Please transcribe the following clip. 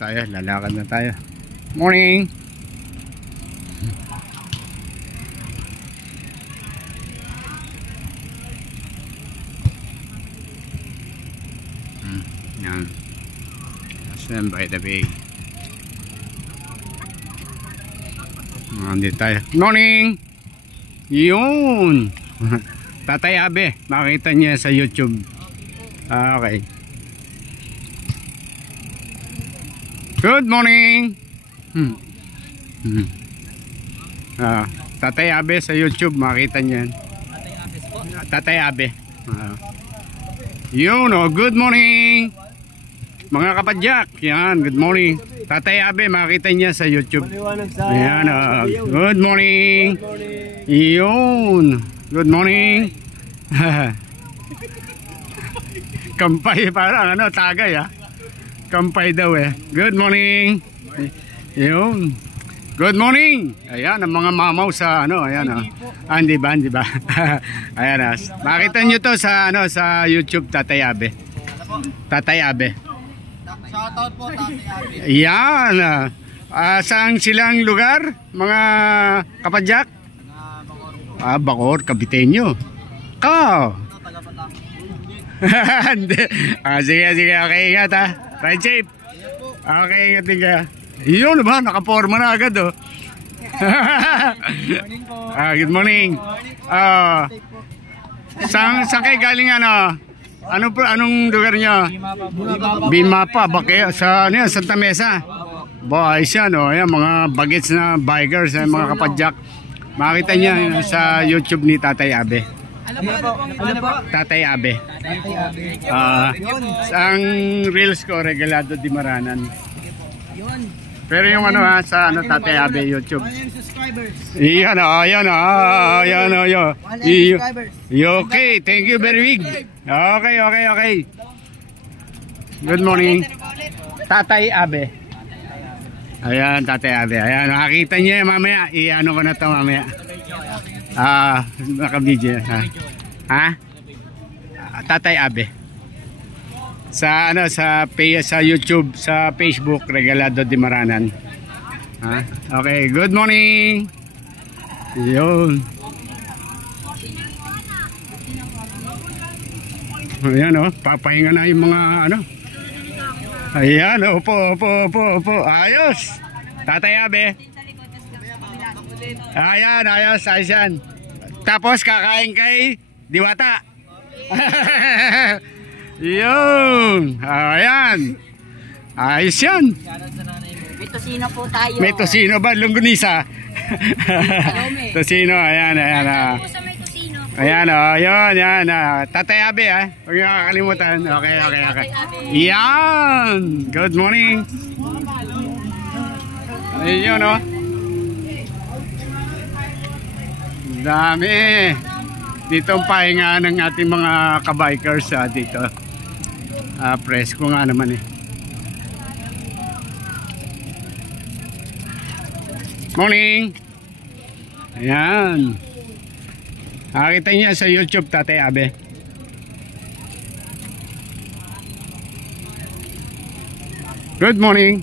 tayo, lalakad na tayo. Morning. Yan. Asan by the bay. Nandito tayo. Morning. Yun. Tatay Abe, makita niya sa YouTube. Okay. Good morning. Tatay Abe sa YouTube, makita niya. Tatay Abe. Yun, oh, good morning. Mga kapadyak, yan, good morning. Tatay Abe, makita niya sa YouTube. Ayan, good morning. Yun, good morning. Kampay, parang ano, tagay kampay daw good morning. Yun, good morning. Ayan, ang mga mamaw sa ano, ayan hindi ba? Ayan, makita nyo to sa ano, sa YouTube, Tatay Abe. Tatay Abe. Shoutout po, Tatay Abe. Yan. Saan silang lugar, mga kapadyak? Bacoor, Caviteño. Sige, okay, ingat Ride safe. Okay, ingat din ka. Yun ba, nakaporma na agad Morning po. Good morning. Saan kayo galing anong lugar nyo? Bimapa, bakit? Sa ano yan, Santa Mesa. Ayos yan, yan, mga bagets na bikers, mga kapadyak. Makita niya sa YouTube ni Tatay Abe. Ano po? Tatay Abe. Tatay Abe. Ang reels ko, Regalado di Maranan. Yun. Pero yung ano sa ano, Tatay Abe YouTube. 1 million subscribers. Yan yan yo. 1 million subscribers. Okay, thank you very big. Okay. Good morning. Tatay Abe. Ayan, Tatay Abe. Ayan, nakakita niya mamaya. I-ano ko na to mamaya. Naka-video. Tatay Abe. Sa ano, sa YouTube, sa Facebook, Regalado di Maranan. Okay, good morning. Yun. Ayan papahinga na yung mga ano. Ayan, upo. Ayos. Tatay Abe. Ayan, ayos yan. Tapos kakain kay Diwata. Yun. Ayan. Ayos yan. May tosino po tayo. May tosino ba? Longganisa. Tosino, ayan. Ayan, yan. Tatay Abe, huwag niyo kakalimutan. Okay. Yan. Good morning. Ayun, dami. Dito ang pahinga ng ating mga kabikers dito. Presko nga naman Morning. Ayan. Nakita niya sa YouTube, Tatay Abe. Good morning.